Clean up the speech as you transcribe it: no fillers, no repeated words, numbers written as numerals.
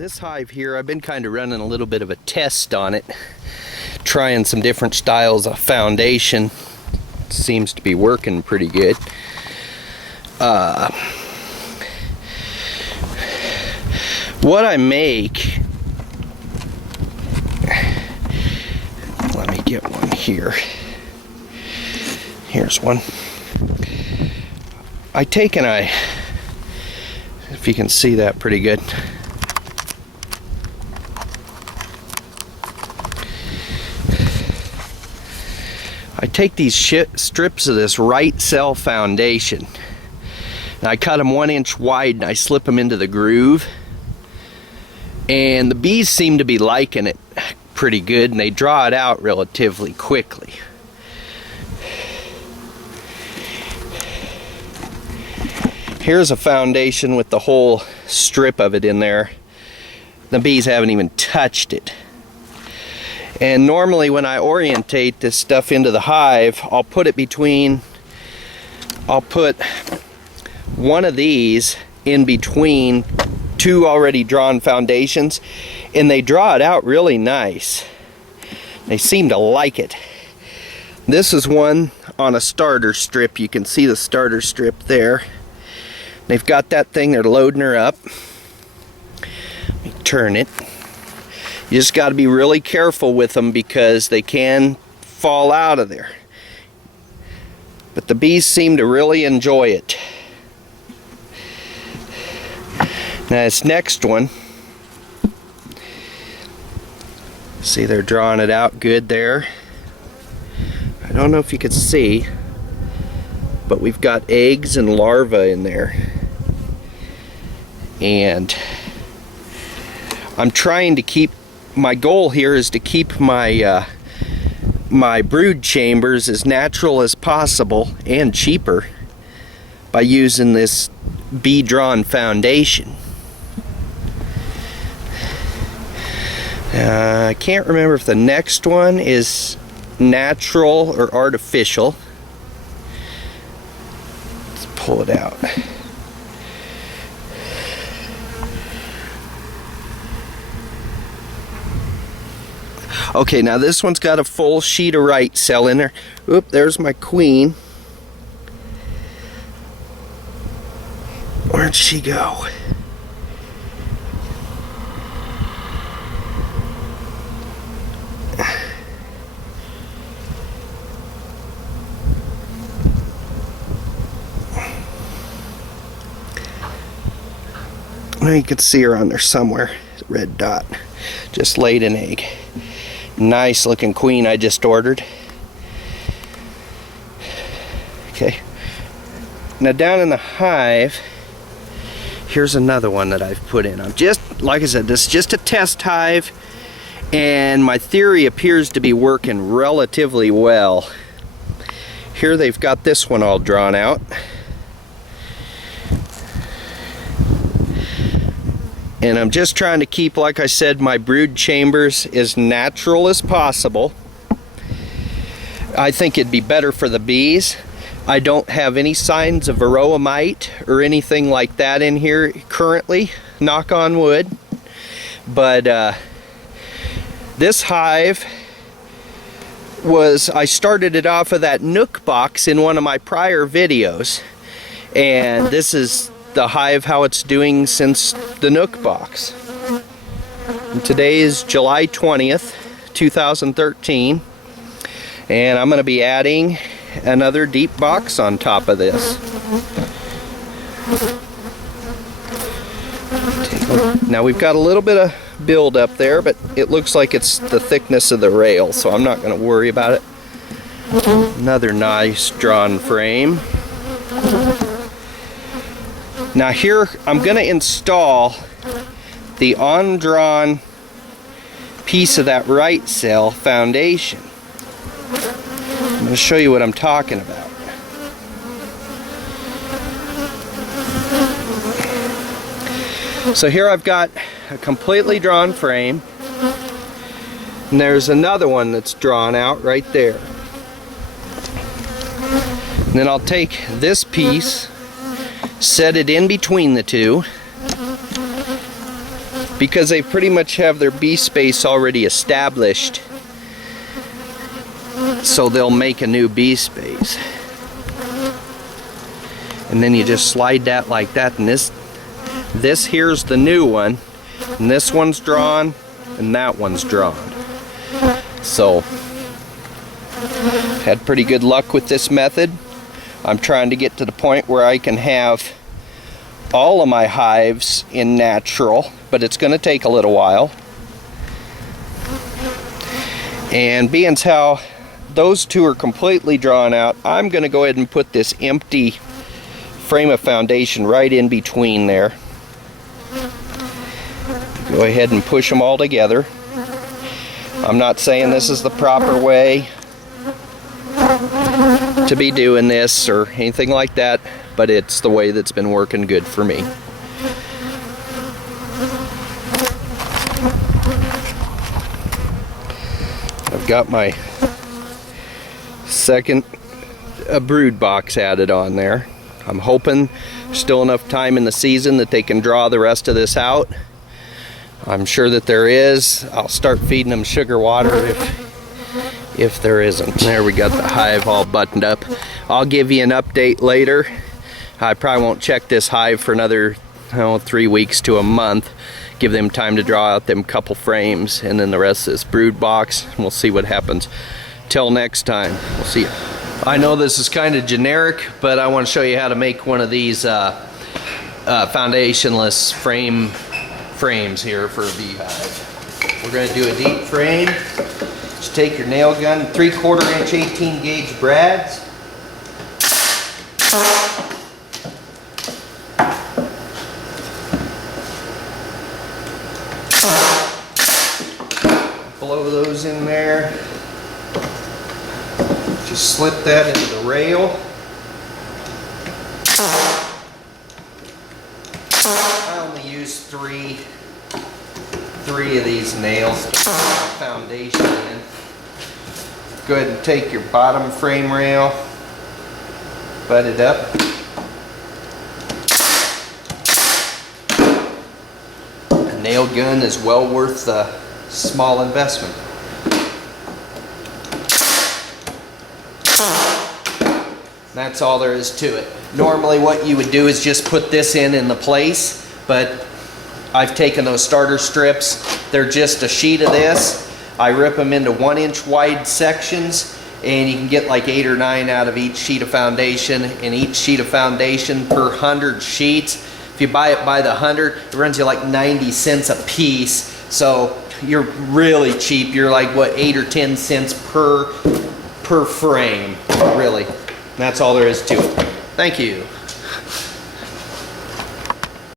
This hive here, I've been kind of running a little bit of a test on it, trying some different styles of foundation. Seems to be working pretty good. What I make, let me get one here. Here's one. I take and if you can see that pretty good. I take these strips of this right cell foundation and I cut them 1 inch wide and I slip them into the groove, and the bees seem to be liking it pretty good and they draw it out relatively quickly. Here's a foundation with the whole strip of it in there. The bees haven't even touched it. And normally when I orientate this stuff into the hive, I'll put one of these in between two already drawn foundations, and they draw it out really nice. They seem to like it. This is one on a starter strip. You can see the starter strip there. They've got that thing, they're loading her up. Let me turn it. You just got to be really careful with them because they can fall out of there. But the bees seem to really enjoy it. Now this next one, see they're drawing it out good there. I don't know if you could see, but we've got eggs and larvae in there. And I'm trying to keep, my goal here is to keep my my brood chambers as natural as possible and cheaper by using this bee drawn foundation. I can't remember if the next one is natural or artificial. Let's pull it out. Okay, now this one's got a full sheet of right cell in there. Oop, there's my queen. Where'd she go? Well, you can see her on there somewhere. Red dot. Just laid an egg. Nice looking queen I just ordered. Okay. Now down in the hive, here's another one that I've put in. I'm just, like I said, this is just a test hive, and my theory appears to be working relatively well. Here they've got this one all drawn out. And I'm just trying to keep, like I said, my brood chambers as natural as possible. I think it'd be better for the bees. I don't have any signs of varroa mite or anything like that in here currently, knock on wood. But this hive I started it off of that Nook box in one of my prior videos. And this is the hive, how it's doing since the Nook box. And today is July 20th, 2013, and I'm going to be adding another deep box on top of this. Now we've got a little bit of build up there, but it looks like it's the thickness of the rail, so I'm not going to worry about it. Another nice drawn frame. Now here I'm going to install the on-drawn piece of that right cell foundation. I'm going to show you what I'm talking about. So here I've got a completely drawn frame, and there's another one that's drawn out right there. And then I'll take this piece, set it in between the two, because they pretty much have their bee space already established, so they'll make a new bee space. And then you just slide that like that, and this here's the new one, and this one's drawn and that one's drawn. So had pretty good luck with this method. I'm trying to get to the point where I can have all of my hives in natural, but it's going to take a little while. And being how those two are completely drawn out, I'm going to go ahead and put this empty frame of foundation right in between there. Go ahead and push them all together. I'm not saying this is the proper way to be doing this or anything like that, but it's the way that's been working good for me. I've got my second brood box added on there. I'm hoping there's still enough time in the season that they can draw the rest of this out. I'm sure that there is. I'll start feeding them sugar water if there isn't. There we got the hive all buttoned up. I'll give you an update later. I probably won't check this hive for another 3 weeks to a month. Give them time to draw out them couple frames, and then the rest of this brood box, and we'll see what happens. Till next time, we'll see you. I know this is kind of generic, but I want to show you how to make one of these foundationless frames here for a beehive. We're going to do a deep frame. Just take your nail gun, 3/4 inch 18 gauge brads. Blow those in there. Just slip that into the rail. I only use three of these nails to put the foundation in. Go ahead and take your bottom frame rail, butt it up. A nail gun is well worth the small investment. That's all there is to it. Normally what you would do is just put this in the place, but I've taken those starter strips. They're just a sheet of this. I rip them into 1 inch wide sections, and you can get like 8 or 9 out of each sheet of foundation. And each sheet of foundation per 100 sheets, if you buy it by the 100, it runs you like 90 cents a piece. So you're really cheap. You're like, what, 8 or 10 cents per frame, really. And that's all there is to it. Thank you.